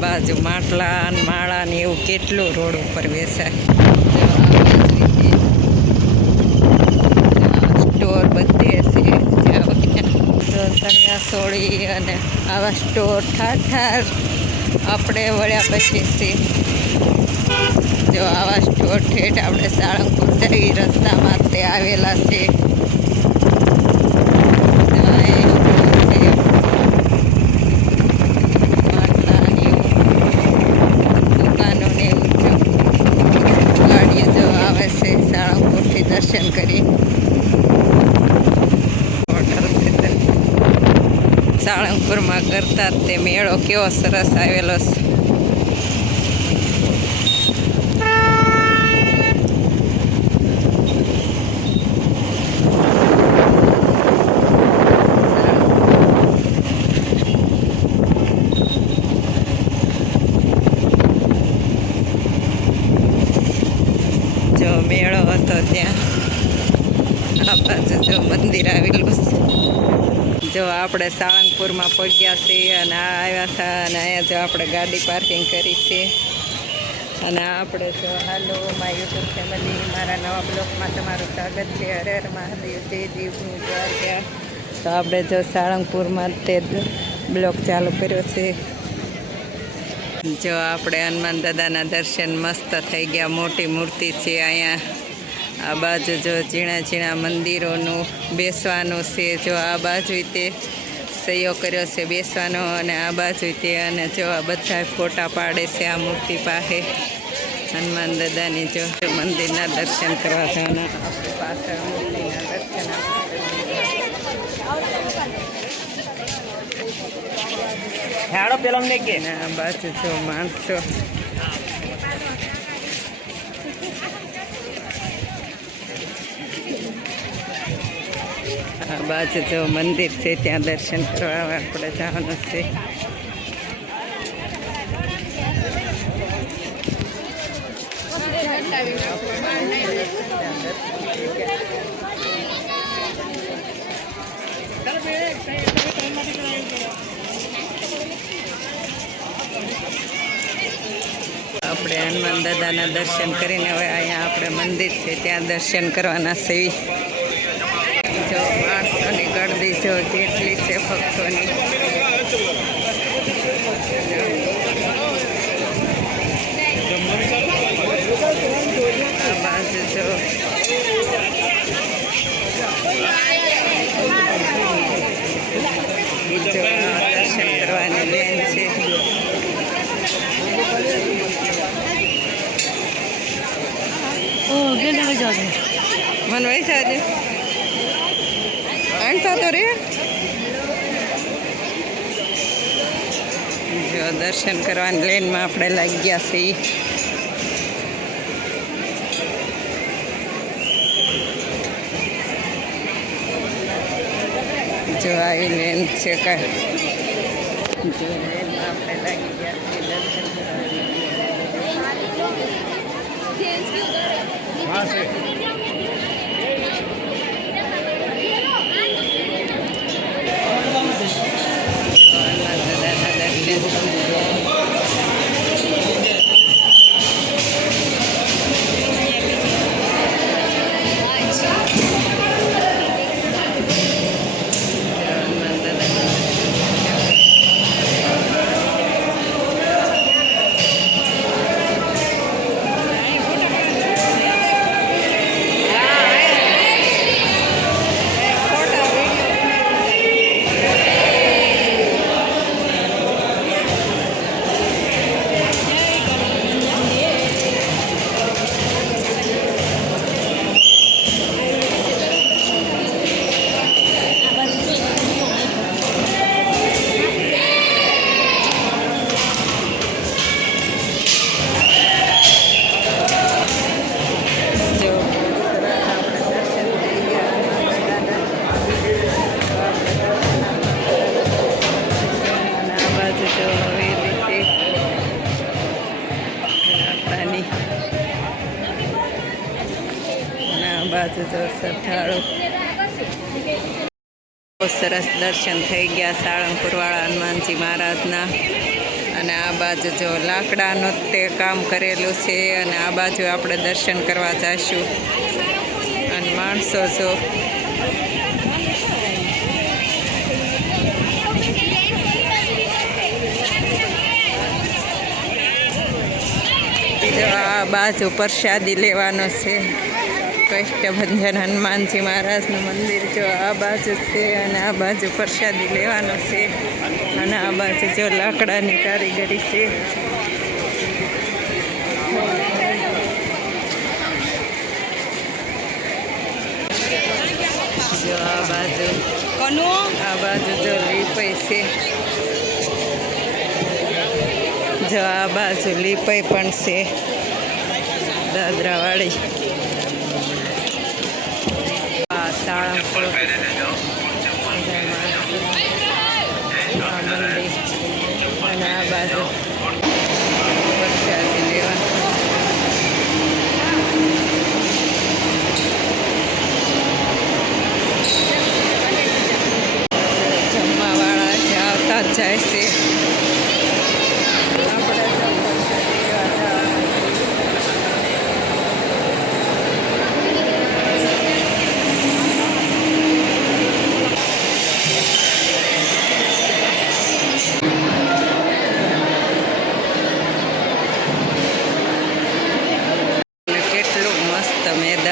બાજુ માટલા ને માળા ને એવું કેટલું રોડ ઉપર બાજુ સ્ટોર બધે છે. અને આવા સ્ટોર ઠાર ઠાર આપણે વળ્યા પછી છે. જો આવા સ્ટોર ઠેઠ આપણે સાળંગપુર જઈ રસ્તામાં તે આવેલા છે જો આ એવું છે. માટલાની દુકાનો ને એવું જો ગાડીઓ જો આવે છે સાળંગપુરથી દર્શન કરી હોટલ છે તે. સાળંગપુરમાં કરતા તે મેળો કેવો સરસ આવેલો છે. મેળો હતો ત્યાં. આ બાજુ જો મંદિર આવેલું છે. જો આપણે સાળંગપુરમાં પહોંચ્યા છીએ અને આ આવ્યા હતા અને અહીંયા જો આપણે ગાડી પાર્કિંગ કરી છે. અને આપણે જો હાલો, માય યુટ્યુબ ફેમિલી મારા નવા બ્લોગમાં તમારું સ્વાગત છે. હરે હર મહાદેવ, જય દીવનું દ્વારકા તો આપણે જો સાળંગપુરમાં તે બ્લોગ ચાલુ કર્યો છે. જો આપણે હનુમાન દાદાના દર્શન મસ્ત થઈ ગયા, મોટી મૂર્તિ છે અહીંયા. આ બાજુ જો ઝીણા ઝીણા મંદિરોનું બેસવાનું છે જો આ બાજુ તે સહયોગ કર્યો છે બેસવાનો અને આ બાજુ તે અને જો આ બધા ફોટા પાડે છે આ મૂર્તિ પાસે. હનુમાન દાદાની જો મંદિરના દર્શન કરવા જવાના. આપણી પાછળ મૂર્તિના દર્શન હેડો પેલા ને કે. આ બાજુ જો માણસો બાજુ જો મંદિર છે, ત્યાં દર્શન કરવા આપણે જવાનું છે. આપણે હનુમાન દાદાના દર્શન કરીને હવે અહીંયા આપણે મંદિર છે, ત્યાં દર્શન કરવાના છે. જો માણસોની ગરદી જો જેટલી છે ભક્તોની. બાજુ જો બીજો આ દર્શન કરવાની બેન છે ઓ કેટલા વાગે જાવ મને વૈસા છે રે જો દર્શન કરવાની લેનમાં આપણે લાગી ગયા છીએ જો આવી લેન છે કાંઈ જો લેનમાં આપણે લાગી ગયા છીએ દર્શન દાદાના બહુ સરસ દર્શન થઈ ગયા સાળંગપુરવાળા હનુમાનજી મહારાજના. અને આ બાજુ જો લાકડાનું તે કામ કરેલું છે અને આ બાજુ આપણે દર્શન કરવા જઈશું અને માણસો જો આ બાજુ પ્રસાદી લેવાનો છે. કષ્ટભંજન હનુમાનજી મહારાજનું મંદિર જો આ બાજુ છે અને આ બાજુ પ્રસાદી લેવાનો છે અને આ બાજુ જો લાકડાની કારીગરી છે. જો આ બાજુ આ બાજુ જો લીપય છે. જો આ બાજુ લીપય પણ છે. દાદરાવાળી. આ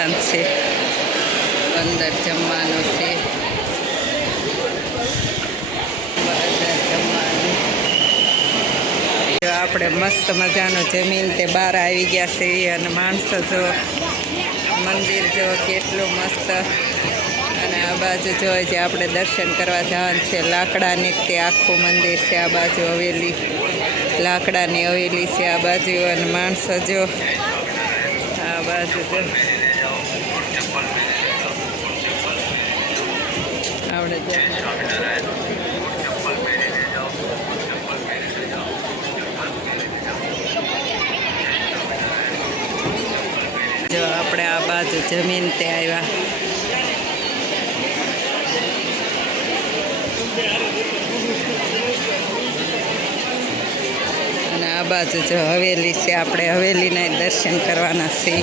મેદાન છે અંદર જમવાનું છે. આપણે મસ્ત મજાનું જમીન તે બહાર આવી ગયા છે અને માણસો જો મંદિર જો કેટલું મસ્ત. અને આ બાજુ જો જે આપણે દર્શન કરવા જવાનું છે, લાકડાની તે આખું મંદિર છે આ બાજુ હવેલી. લાકડાની હવેલી છે આ બાજુ અને માણસો જો આ બાજુ જો આપણે જો જો આપણે આ બાજુ જમીન તે આવ્યા. અને આ બાજુ જો હવેલી છે, આપણે હવેલીના દર્શન કરવાના છે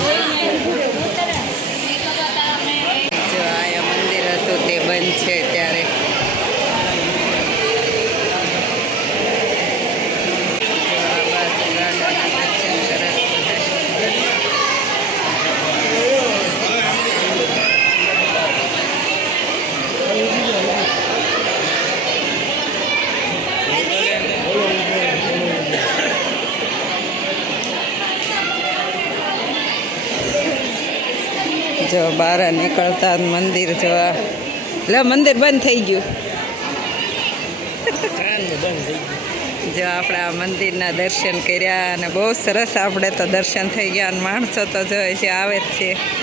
જો બહાર નીકળતા મંદિર જોવા. એટલે મંદિર બંધ થઈ ગયું. જો આપણે આ મંદિરના દર્શન કર્યા અને બહુ સરસ આપણે તો દર્શન થઈ ગયા અને માણસો તો જોઈએ છે આવે જ છે.